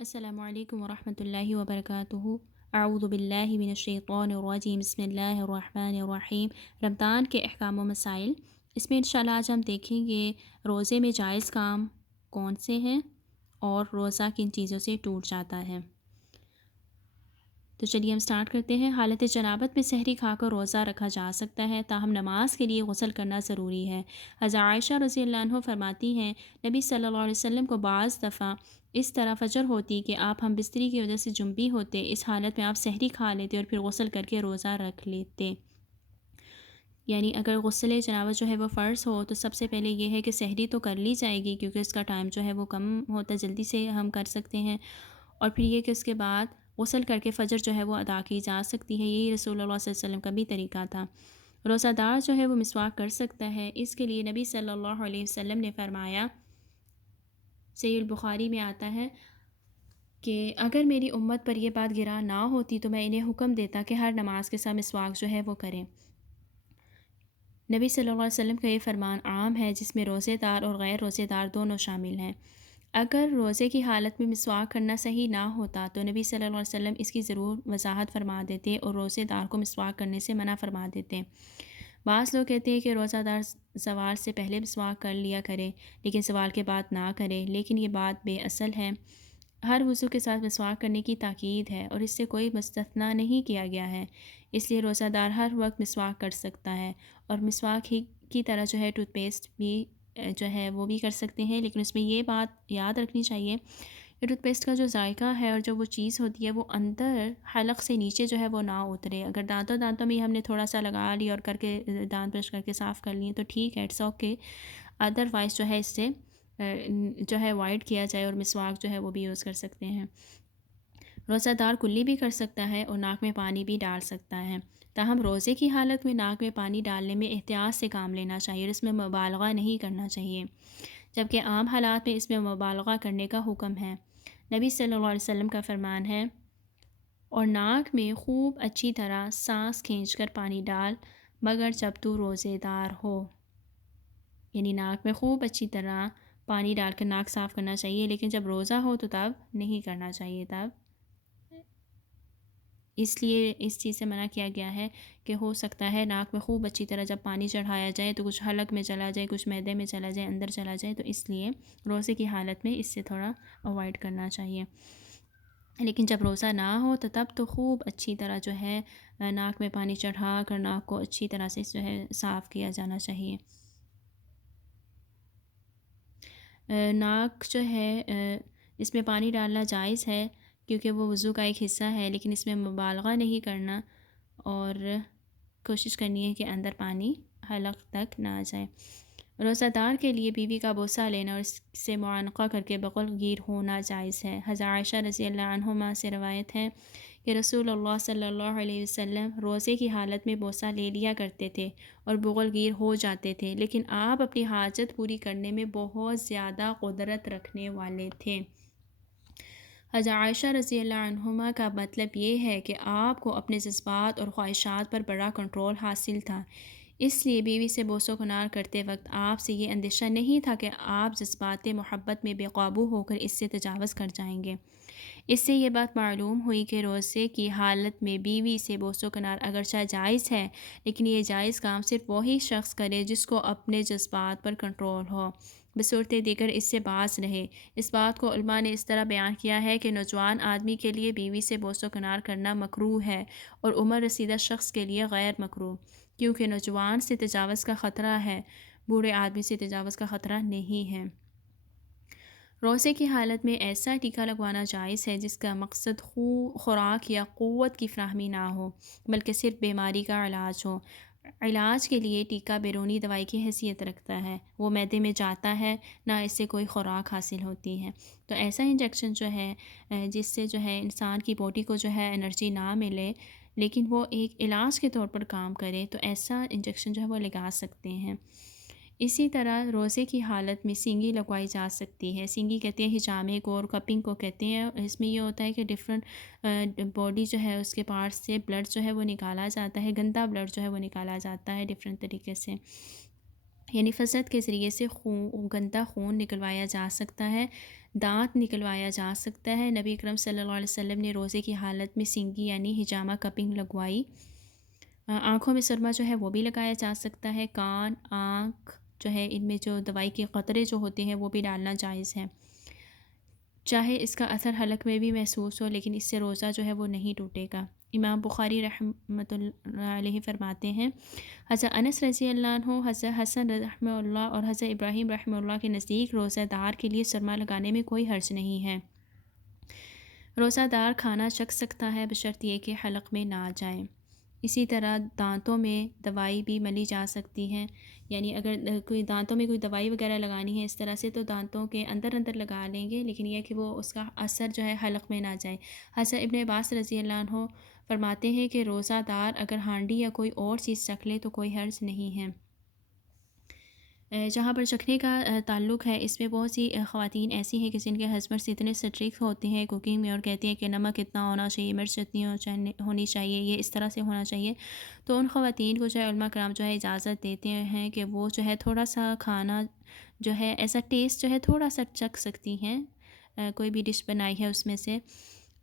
السلام علیکم ورحمۃ اللہ وبرکاتہ۔ اعوذ باللہ من الشیطان الرجیم، بسم اللہ الرحمن الرحیم۔ رمضان کے احکام و مسائل، اس میں انشاءاللہ آج ہم دیکھیں گے روزے میں جائز کام کون سے ہیں اور روزہ کن چیزوں سے ٹوٹ جاتا ہے۔ تو چلیے ہم سٹارٹ کرتے ہیں۔ حالت جنابت میں سحری کھا کر روزہ رکھا جا سکتا ہے، تاہم نماز کے لیے غسل کرنا ضروری ہے۔ حضرت عائشہ رضی اللہ عنہ فرماتی ہیں، نبی صلی اللہ علیہ وسلم کو بعض دفعہ اس طرح فجر ہوتی کہ آپ ہم بستری کی وجہ سے جنبی ہوتے، اس حالت میں آپ سحری کھا لیتے اور پھر غسل کر کے روزہ رکھ لیتے۔ یعنی اگر غسل جنابت جو ہے وہ فرض ہو تو سب سے پہلے یہ ہے کہ سحری تو کر لی جائے گی، کیونکہ اس کا ٹائم جو ہے وہ کم ہوتا ہے، جلدی سے ہم کر سکتے ہیں، اور پھر یہ کہ اس کے بعد غسل کر کے فجر جو ہے وہ ادا کی جا سکتی ہے۔ یہی رسول اللہ صلی اللہ علیہ وسلم کا بھی طریقہ تھا۔ روزہ دار جو ہے وہ مسواک کر سکتا ہے، اس کے لیے نبی صلی اللہ علیہ وسلم نے فرمایا، صحیح البخاری میں آتا ہے کہ اگر میری امت پر یہ بات گراں نہ ہوتی تو میں انہیں حکم دیتا کہ ہر نماز کے ساتھ مسواک جو ہے وہ کریں۔ نبی صلی اللہ علیہ وسلم کا یہ فرمان عام ہے، جس میں روزے دار اور غیر روزے دار دونوں شامل ہیں۔ اگر روزے کی حالت میں مسواک کرنا صحیح نہ ہوتا تو نبی صلی اللہ علیہ وسلم اس کی ضرور وضاحت فرما دیتے اور روزے دار کو مسواک کرنے سے منع فرما دیتے۔ بعض لوگ کہتے ہیں کہ روزہ دار زوال سے پہلے مسواک کر لیا کرے لیکن زوال کے بعد نہ کرے، لیکن یہ بات بے اصل ہے۔ ہر وضو کے ساتھ مسواک کرنے کی تاکید ہے اور اس سے کوئی مستثنیٰ نہیں کیا گیا ہے، اس لیے روزہ دار ہر وقت مسواک کر سکتا ہے، اور مسواک ہی کی طرح جو ہے ٹوتھ پیسٹ بھی جو ہے وہ بھی کر سکتے ہیں، لیکن اس میں یہ بات یاد رکھنی چاہیے کہ ٹوتھ پیسٹ کا جو ذائقہ ہے اور جو وہ چیز ہوتی ہے وہ اندر حلق سے نیچے جو ہے وہ نہ اترے۔ اگر دانتوں میں ہم نے تھوڑا سا لگا لی اور کر کے دانت برش کر کے صاف کر لیے تو ٹھیک ہے، اٹس اوکے، ادروائز جو ہے اس سے جو ہے وائڈ کیا جائے اور مسواک جو ہے وہ بھی یوز کر سکتے ہیں۔ روزہ دار کلی بھی کر سکتا ہے اور ناک میں پانی بھی ڈال سکتا ہے، تاہم روزے کی حالت میں ناک میں پانی ڈالنے میں احتیاط سے کام لینا چاہیے اور اس میں مبالغہ نہیں کرنا چاہیے، جبکہ عام حالات میں اس میں مبالغہ کرنے کا حکم ہے۔ نبی صلی اللہ علیہ وسلم کا فرمان ہے، اور ناک میں خوب اچھی طرح سانس کھینچ کر پانی ڈال مگر جب تو روزے دار ہو۔ یعنی ناک میں خوب اچھی طرح پانی ڈال کر ناک صاف کرنا چاہیے، لیکن جب روزہ ہو تو تب نہیں کرنا چاہیے، تب اس لیے اس چیز سے منع کیا گیا ہے کہ ہو سکتا ہے ناک میں خوب اچھی طرح جب پانی چڑھایا جائے تو کچھ حلق میں چلا جائے، کچھ معدے میں چلا جائے، اندر چلا جائے، تو اس لیے روزے کی حالت میں اس سے تھوڑا اوائڈ کرنا چاہیے۔ لیکن جب روزہ نہ ہو تو تب تو خوب اچھی طرح جو ہے ناک میں پانی چڑھا کر ناک کو اچھی طرح سے جو ہے صاف کیا جانا چاہیے۔ ناک جو ہے اس میں پانی ڈالنا جائز ہے کیونکہ وہ وضو کا ایک حصہ ہے، لیکن اس میں مبالغہ نہیں کرنا اور کوشش کرنی ہے کہ اندر پانی حلق تک نہ جائے۔ روزہ دار کے لیے بیوی کا بوسہ لینا اور اس سے معانقہ کر کے بغل گیر ہونا جائز ہے۔ حضرت عائشہ رضی اللہ عنہما سے روایت ہے کہ رسول اللہ صلی اللہ علیہ وسلم روزے کی حالت میں بوسہ لے لیا کرتے تھے اور بغل گیر ہو جاتے تھے، لیکن آپ اپنی حاجت پوری کرنے میں بہت زیادہ قدرت رکھنے والے تھے۔ حضرت عائشہ رضی اللہ عنہما کا مطلب یہ ہے کہ آپ کو اپنے جذبات اور خواہشات پر بڑا کنٹرول حاصل تھا، اس لیے بیوی سے بوس و کنار کرتے وقت آپ سے یہ اندیشہ نہیں تھا کہ آپ جذبات محبت میں بے قابو ہو کر اس سے تجاوز کر جائیں گے۔ اس سے یہ بات معلوم ہوئی کہ روزے کی حالت میں بیوی سے بوس و کنار اگرچہ جائز ہے، لیکن یہ جائز کام صرف وہی شخص کرے جس کو اپنے جذبات پر کنٹرول ہو، بصورت دیگر اس سے باز رہے۔ اس بات کو علماء نے اس طرح بیان کیا ہے کہ نوجوان آدمی کے لیے بیوی سے بوس و کنار کرنا مکروہ ہے اور عمر رسیدہ شخص کے لیے غیر مکروہ، کیونکہ نوجوان سے تجاوز کا خطرہ ہے، بوڑھے آدمی سے تجاوز کا خطرہ نہیں ہے۔ روزے کی حالت میں ایسا ٹیکہ لگوانا جائز ہے جس کا مقصد خوراک یا قوت کی فراہمی نہ ہو بلکہ صرف بیماری کا علاج ہو۔ علاج کے لیے ٹیکہ بیرونی دوائی کی حیثیت رکھتا ہے، وہ معدے میں جاتا ہے، نہ اس سے کوئی خوراک حاصل ہوتی ہے۔ تو ایسا انجیکشن جو ہے جس سے جو ہے انسان کی باڈی کو جو ہے انرجی نہ ملے لیکن وہ ایک علاج کے طور پر کام کرے، تو ایسا انجیکشن جو ہے وہ لگا سکتے ہیں۔ اسی طرح روزے کی حالت میں سینگی لگوائی جا سکتی ہے۔ سینگی کہتے ہیں حجامے کو اور کپنگ کو کہتے ہیں۔ اس میں یہ ہوتا ہے کہ ڈفرینٹ باڈی جو ہے اس کے پارٹ سے بلڈ جو ہے وہ نکالا جاتا ہے، گندا بلڈ جو ہے وہ نکالا جاتا ہے ڈفرینٹ طریقے سے، یعنی فسد کے ذریعے سے گندا خون نکلوایا جا سکتا ہے دانت نکلوایا جا سکتا ہے۔ نبی اکرم صلی اللہ علیہ وسلم نے روزے کی حالت میں سنگی یعنی ہجامہ کپنگ لگوائی۔ آنکھوں میں سرما جو ہے وہ بھی لگایا جا سکتا ہے۔ کان، آنکھ جو ہے ان میں جو دوائی کے قطرے جو ہوتے ہیں وہ بھی ڈالنا جائز ہے، چاہے اس کا اثر حلق میں بھی محسوس ہو، لیکن اس سے روزہ جو ہے وہ نہیں ٹوٹے گا۔ امام بخاری رحمۃ اللہ علیہ فرماتے ہیں، حضرت انس رضی اللہ عنہ، حضرت حسن رحمہ اللہ اور حضرت ابراہیم رحمہ اللہ کے نزدیک روزہ دار کے لیے سرما لگانے میں کوئی حرج نہیں ہے۔ روزہ دار کھانا چکھ سکتا ہے بشرط یہ کہ حلق میں نہ جائے۔ اسی طرح دانتوں میں دوائی بھی ملی جا سکتی ہے، یعنی اگر کوئی دانتوں میں کوئی دوائی وغیرہ لگانی ہے اس طرح سے تو دانتوں کے اندر اندر لگا لیں گے، لیکن یہ کہ وہ اس کا اثر جو ہے حلق میں نہ جائے۔ حضرت ابن عباس رضی اللہ عنہ فرماتے ہیں کہ روزہ دار اگر ہانڈی یا کوئی اور چیز چکھ لے تو کوئی حرج نہیں ہے۔ جہاں پر چکھنے کا تعلق ہے، اس میں بہت سی خواتین ایسی ہیں کہ جن کے ہسبینڈ سے اتنے اسٹرکٹ ہوتے ہیں کوکنگ میں اور کہتے ہیں کہ نمک اتنا ہونا چاہیے، مرچ اتنی ہونی چاہیے، یہ اس طرح سے ہونا چاہیے، تو ان خواتین کو جو ہے علماء کرام جو ہے اجازت دیتے ہیں کہ وہ جو ہے تھوڑا سا کھانا جو ہے ایسا ٹیسٹ جو ہے تھوڑا سا چکھ سکتی ہیں، کوئی بھی ڈش بنائی ہے اس میں سے،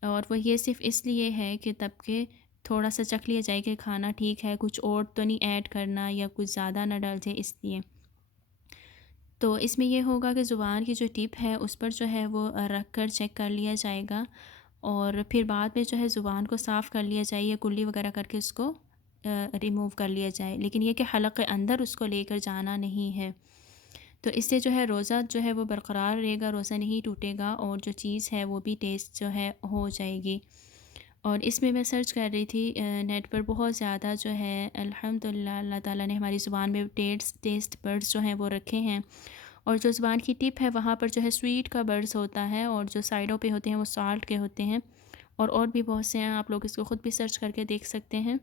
اور وہ یہ صرف اس لیے ہے کہ تب کہ تھوڑا سا چکھ لیا جائے کہ کھانا ٹھیک ہے، کچھ اور تو نہیں ایڈ کرنا یا کچھ زیادہ نہ ڈال جائے، اس لیے۔ تو اس میں یہ ہوگا کہ زبان کی جو ٹپ ہے اس پر جو ہے وہ رکھ کر چیک کر لیا جائے گا، اور پھر بعد میں جو ہے زبان کو صاف کر لیا جائے یا کلی وغیرہ کر کے اس کو ریموو کر لیا جائے، لیکن یہ کہ حلق کے اندر اس کو لے کر جانا نہیں ہے۔ تو اس سے جو ہے روزہ جو ہے وہ برقرار رہے گا، روزہ نہیں ٹوٹے گا، اور جو چیز ہے وہ بھی ٹیسٹ جو ہے ہو جائے گی۔ اور اس میں سرچ کر رہی تھی نیٹ پر، بہت زیادہ جو ہے الحمدللہ اللہ تعالیٰ نے ہماری زبان میں ٹیسٹ برڈز جو ہیں وہ رکھے ہیں، اور جو زبان کی ٹپ ہے وہاں پر جو ہے سویٹ کا برڈز ہوتا ہے، اور جو سائڈوں پہ ہوتے ہیں وہ سالٹ کے ہوتے ہیں، اور بھی بہت سے ہیں، آپ لوگ اس کو خود بھی سرچ کر کے دیکھ سکتے ہیں۔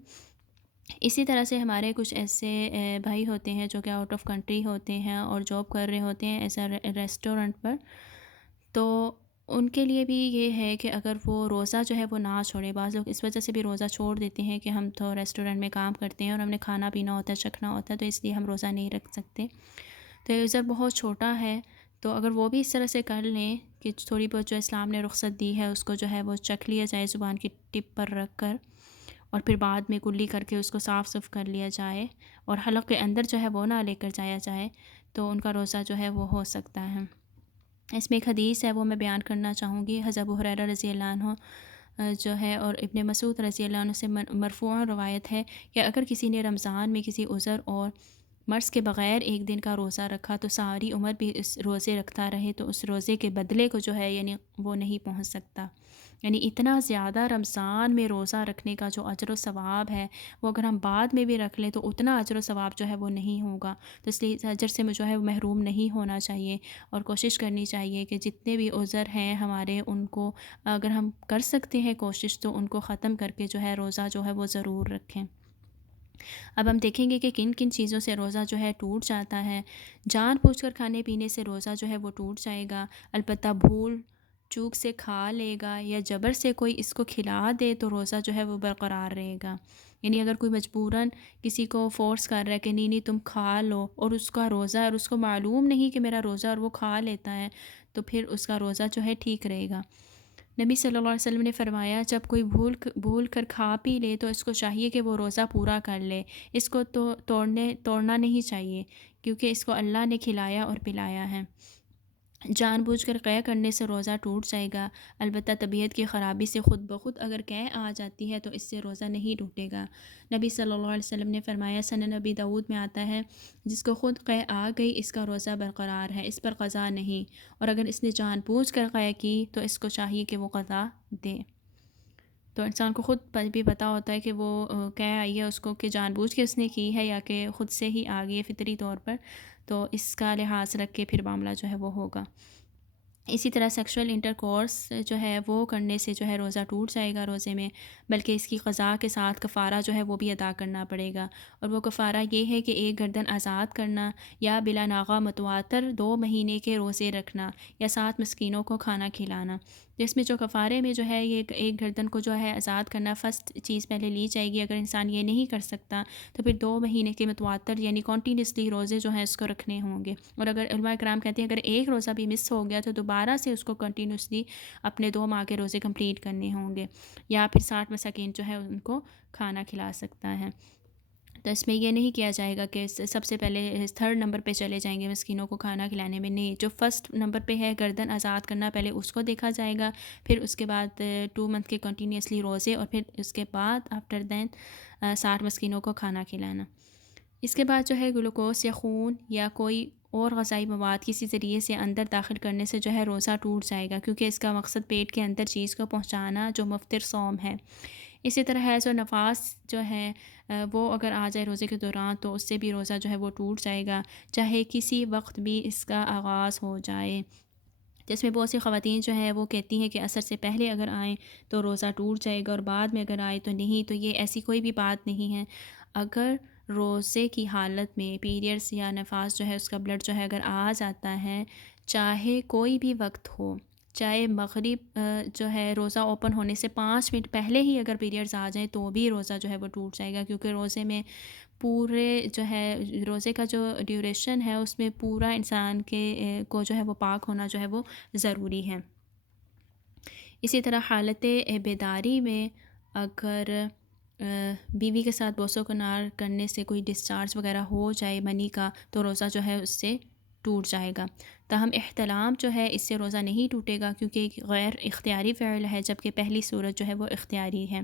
اسی طرح سے ہمارے کچھ ایسے بھائی ہوتے ہیں جو کہ آؤٹ آف کنٹری ہوتے ہیں اور جاب کر رہے ہوتے ہیں ایسا ریسٹورنٹ پر، تو ان کے لیے بھی یہ ہے کہ اگر وہ روزہ جو ہے وہ نہ چھوڑے، بعض لوگ اس وجہ سے بھی روزہ چھوڑ دیتے ہیں کہ ہم تو ریسٹورنٹ میں کام کرتے ہیں اور ہم نے کھانا پینا ہوتا ہے، چکھنا ہوتا ہے، تو اس لیے ہم روزہ نہیں رکھ سکتے، تو یہ عذر بہت چھوٹا ہے۔ تو اگر وہ بھی اس طرح سے کر لیں کہ تھوڑی بہت جو اسلام نے رخصت دی ہے اس کو جو ہے وہ چکھ لیا جائے زبان کی ٹپ پر رکھ کر، اور پھر بعد میں کلی کر کے اس کو صاف صف کر لیا جائے اور حلق کے اندر جو ہے وہ نہ لے کر جایا جائے، تو ان کا روزہ جو ہے وہ ہو سکتا ہے۔ اس میں ایک حدیث ہے وہ میں بیان کرنا چاہوں گی، حضرت ابو ہریرہ رضی اللہ عنہ جو ہے اور ابن مسعود رضی اللہ عنہ سے مرفوعاً روایت ہے کہ اگر کسی نے رمضان میں کسی عذر اور مرض کے بغیر ایک دن کا روزہ رکھا تو ساری عمر بھی اس روزے رکھتا رہے تو اس روزے کے بدلے کو جو ہے یعنی وہ نہیں پہنچ سکتا، یعنی اتنا زیادہ رمضان میں روزہ رکھنے کا جو اجر و ثواب ہے وہ اگر ہم بعد میں بھی رکھ لیں تو اتنا اجر و ثواب جو ہے وہ نہیں ہوگا، تو اس لیے اس اجر سے جو ہے وہ محروم نہیں ہونا چاہیے، اور کوشش کرنی چاہیے کہ جتنے بھی عذر ہیں ہمارے ان کو اگر ہم کر سکتے ہیں کوشش تو ان کو ختم کر کے جو ہے روزہ جو ہے وہ ضرور رکھیں۔ اب ہم دیکھیں گے کہ کن کن چیزوں سے روزہ جو ہے ٹوٹ جاتا ہے۔ جان بوجھ کر کھانے پینے سے روزہ جو ہے وہ ٹوٹ جائے گا، البتہ بھول چوک سے کھا لے گا یا جبر سے کوئی اس کو کھلا دے تو روزہ جو ہے وہ برقرار رہے گا، یعنی اگر کوئی مجبوراً کسی کو فورس کر رہا ہے کہ نہیں تم کھا لو اور اس کا روزہ اور اس کو معلوم نہیں کہ میرا روزہ اور وہ کھا لیتا ہے تو پھر اس کا روزہ جو ہے ٹھیک رہے گا۔ نبی صلی اللہ علیہ وسلم نے فرمایا جب کوئی بھول کر کھا پی لے تو اس کو چاہیے کہ وہ روزہ پورا کر لے، اس کو تو توڑنا نہیں چاہیے، کیونکہ اس کو اللہ نے کھلایا اور پلایا ہے۔ جان بوجھ کر قے کرنے سے روزہ ٹوٹ جائے گا، البتہ طبیعت کی خرابی سے خود بخود اگر قے آ جاتی ہے تو اس سے روزہ نہیں ٹوٹے گا۔ نبی صلی اللہ علیہ وسلم نے فرمایا، سنن نبی داؤد میں آتا ہے، جس کو خود قے آ گئی اس کا روزہ برقرار ہے، اس پر قضا نہیں، اور اگر اس نے جان بوجھ کر قے کی تو اس کو چاہیے کہ وہ قضا دے۔ تو انسان کو خود بھی پتہ ہوتا ہے کہ وہ قے آئی ہے اس کو کہ جان بوجھ کے اس نے کی ہے یا کہ خود سے ہی آ گئی ہے فطری طور پر، تو اس کا لحاظ رکھ کے پھر معاملہ جو ہے وہ ہوگا۔ اسی طرح سیکشول انٹرکورس جو ہے وہ کرنے سے جو ہے روزہ ٹوٹ جائے گا روزے میں، بلکہ اس کی قضا کے ساتھ کفارہ جو ہے وہ بھی ادا کرنا پڑے گا، اور وہ کفارہ یہ ہے کہ ایک گردن آزاد کرنا یا بلا ناغہ متواتر 2 مہینے کے روزے رکھنا یا 7 مسکینوں کو کھانا کھلانا۔ جس میں جو کفارے میں جو ہے یہ ایک گردن کو جو ہے آزاد کرنا فرسٹ چیز پہلے لی جائے گی، اگر انسان یہ نہیں کر سکتا تو پھر 2 مہینے کے متواتر یعنی کنٹینیوسلی روزے جو ہیں اس کو رکھنے ہوں گے، اور اگر علماء کرام کہتے ہیں اگر ایک روزہ بھی مس ہو گیا تو دوبارہ دوبارہ سے اس کو کنٹینیوسلی اپنے 2 ماہ کے روزے کمپلیٹ کرنے ہوں گے، یا پھر 60 مساکین جو ہے ان کو کھانا کھلا سکتا ہے۔ تو اس میں یہ نہیں کیا جائے گا کہ سب سے پہلے 3rd نمبر پہ چلے جائیں گے مسکینوں کو کھانا کھلانے میں، نہیں، جو 1st نمبر پہ ہے گردن آزاد کرنا، پہلے اس کو دیکھا جائے گا، پھر اس کے بعد 2 منتھ کے کنٹینیوسلی روزے، اور پھر اس کے بعد آفٹر دین 60 مسکینوں کو کھانا کھلانا۔ اس کے بعد جو ہے گلوکوز یا خون یا کوئی اور غذائی مواد کسی ذریعے سے اندر داخل کرنے سے جو ہے روزہ ٹوٹ جائے گا، کیونکہ اس کا مقصد پیٹ کے اندر چیز کو پہنچانا جو مفطر صوم ہے۔ اسی طرح حیض و نفاس جو ہے وہ اگر آ جائے روزے کے دوران تو اس سے بھی روزہ جو ہے وہ ٹوٹ جائے گا، چاہے کسی وقت بھی اس کا آغاز ہو جائے۔ جس میں بہت سی خواتین جو ہے وہ کہتی ہیں کہ عصر سے پہلے اگر آئیں تو روزہ ٹوٹ جائے گا اور بعد میں اگر آئے تو نہیں، تو یہ ایسی کوئی بھی بات نہیں ہے۔ اگر روزے کی حالت میں پیریڈس یا نفاس جو ہے اس کا بلڈ جو ہے اگر آ جاتا ہے، چاہے کوئی بھی وقت ہو، چاہے مغرب جو ہے روزہ اوپن ہونے سے 5 منٹ پہلے ہی اگر پیریڈز آ جائیں تو بھی روزہ جو ہے وہ ٹوٹ جائے گا، کیونکہ روزے میں پورے جو ہے روزے کا جو ڈیوریشن ہے اس میں پورا انسان کے کو جو ہے وہ پاک ہونا جو ہے وہ ضروری ہے۔ اسی طرح حالت بیداری میں اگر بیوی کے ساتھ بوس و کنار کرنے سے کوئی ڈسچارج وغیرہ ہو جائے منی کا تو روزہ جو ہے اس سے ٹوٹ جائے گا۔ تاہم احتلام جو ہے اس سے روزہ نہیں ٹوٹے گا، کیونکہ ایک غیر اختیاری فعل ہے، جبکہ پہلی صورت جو ہے وہ اختیاری ہے۔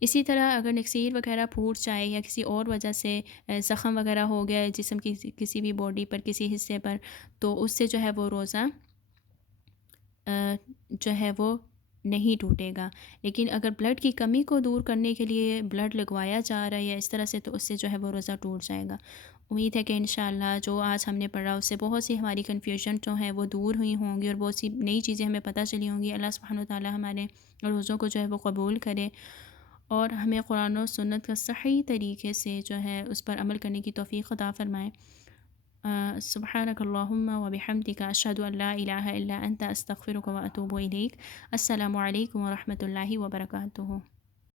اسی طرح اگر نکسیر وغیرہ پھوٹ جائے یا کسی اور وجہ سے زخم وغیرہ ہو گیا ہے جسم کی کسی بھی باڈی پر کسی حصے پر، تو اس سے جو ہے وہ روزہ جو ہے وہ نہیں ٹوٹے گا۔ لیکن اگر بلڈ کی کمی کو دور کرنے کے لیے بلڈ لگوایا جا رہا ہے یا اس طرح سے، تو اس سے جو ہے وہ روزہ ٹوٹ جائے گا۔ امید ہے کہ انشاءاللہ جو آج ہم نے پڑھا اس سے بہت سی ہماری کنفیوژن جو ہیں وہ دور ہوئی ہوں گی اور بہت سی نئی چیزیں ہمیں پتہ چلی ہوں گی۔ اللہ سبحانہ وتعالی ہمارے روزوں کو جو ہے وہ قبول کرے اور ہمیں قرآن و سنت کا صحیح طریقے سے جو ہے اس پر عمل کرنے کی توفیق عطا فرمائے۔ سبحانک اللہم و بحمدک، اشہد ان لا الہ الا انت، استغفرک و اتوب الیک۔ السلام علیکم و رحمۃ اللہ وبرکاتہ۔